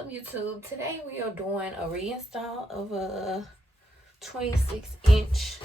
up, YouTube? Today we are doing a reinstall of a 26-inch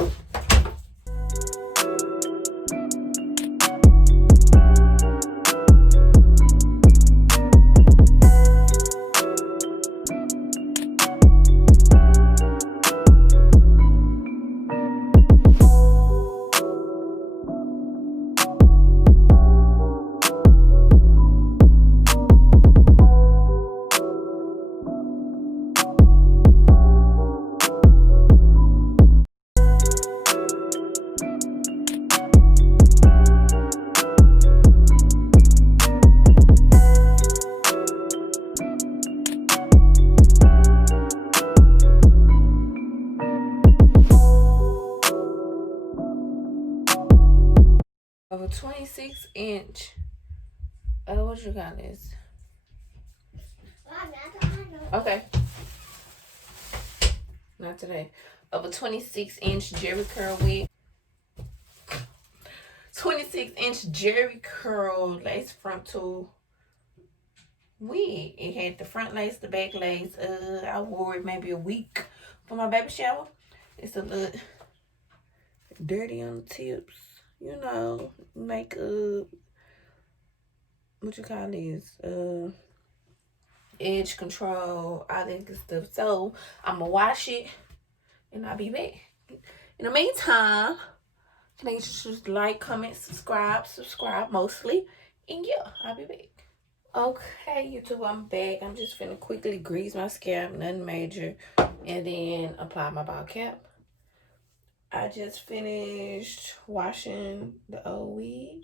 of a 26-inch. What you got this? Okay. Not today. Of a 26-inch Jerry curl wig. 26-inch Jerry curl lace frontal wig. It had the front lace, the back lace. I wore it maybe a week for my baby shower. It's a little dirty on the tips. You know, makeup. What you call this? Edge control, all that good stuff. So I'm gonna wash it and I'll be back. In the meantime, make sure to like, comment, subscribe mostly. And yeah, I'll be back. Okay, YouTube, I'm back. I'm just finna quickly grease my scalp, nothing major, and then apply my ball cap. I just finished washing the old wig.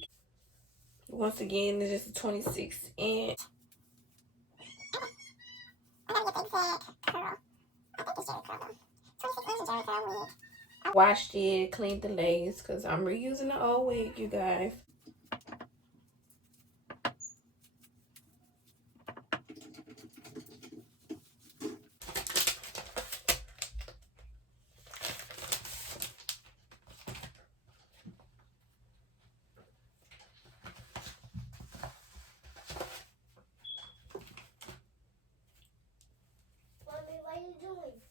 Once again, this is a 26-inch. Washed it, cleaned the lace, because I'm reusing the old wig, you guys. Mommy, what are you doing?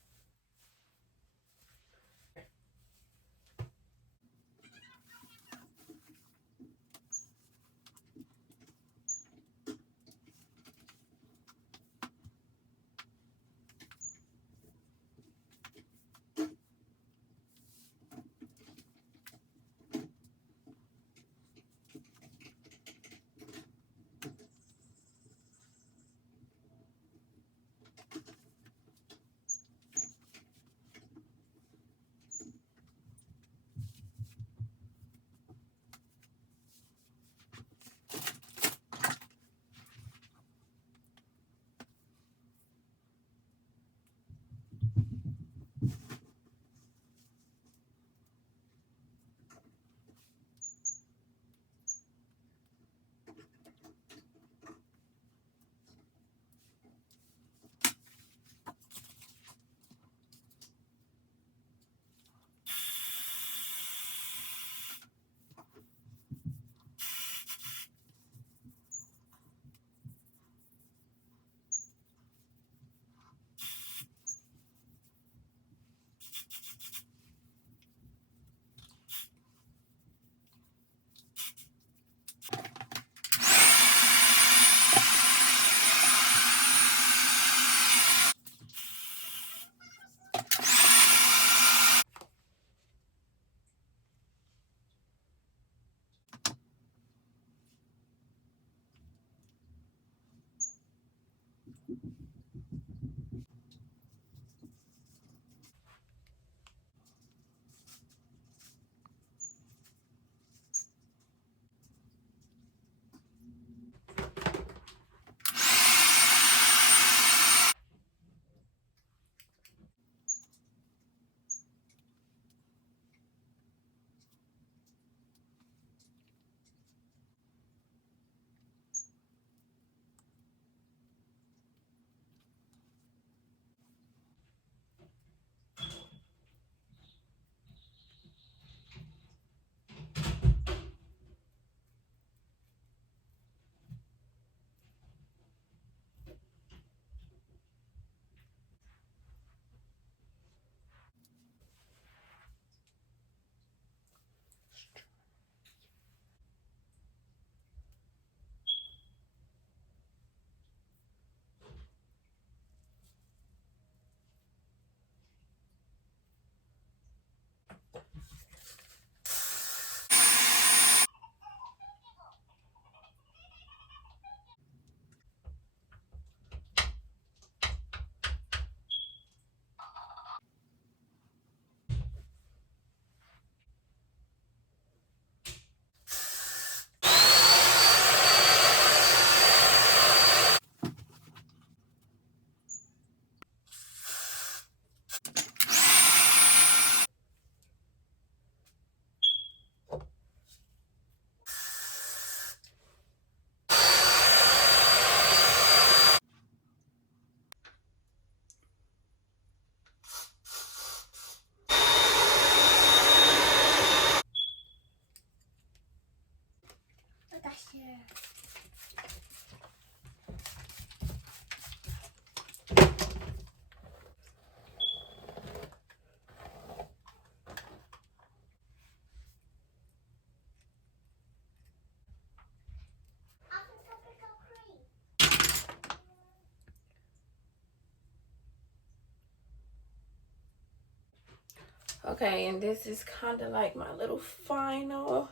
Okay, and this is kind of like my little final.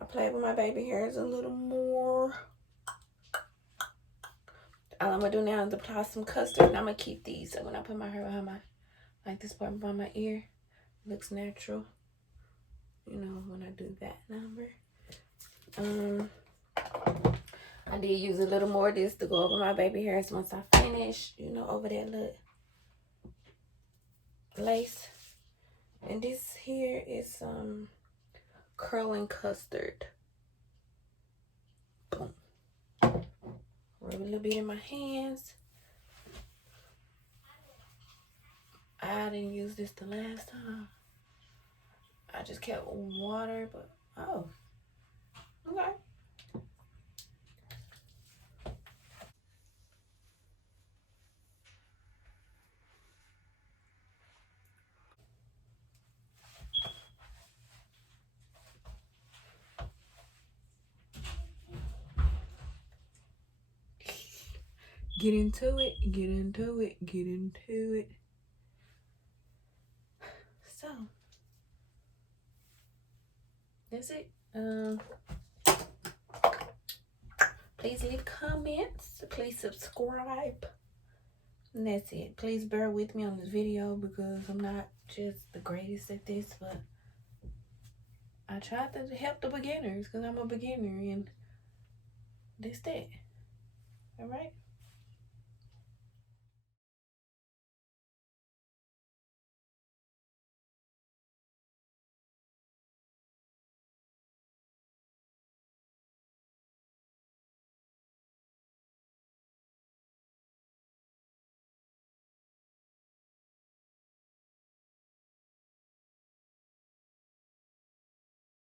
I played with my baby hairs a little more. All I'm gonna do now is apply some custard, and I'm gonna keep these. So when I put my hair behind my, like this part behind my ear, it looks natural. You know, when I do that number. I did use a little more of this to go over my baby hairs once I finish, you know, over that little lace. And this here is curling custard. Boom. Rub a little bit in my hands. I didn't use this the last time. I just kept water, but oh, okay. Get into it, get into it, get into it. So, that's it. Please leave comments. Please subscribe. And that's it. Please bear with me on this video because I'm not just the greatest at this, but I tried to help the beginners because I'm a beginner and that's that. All right.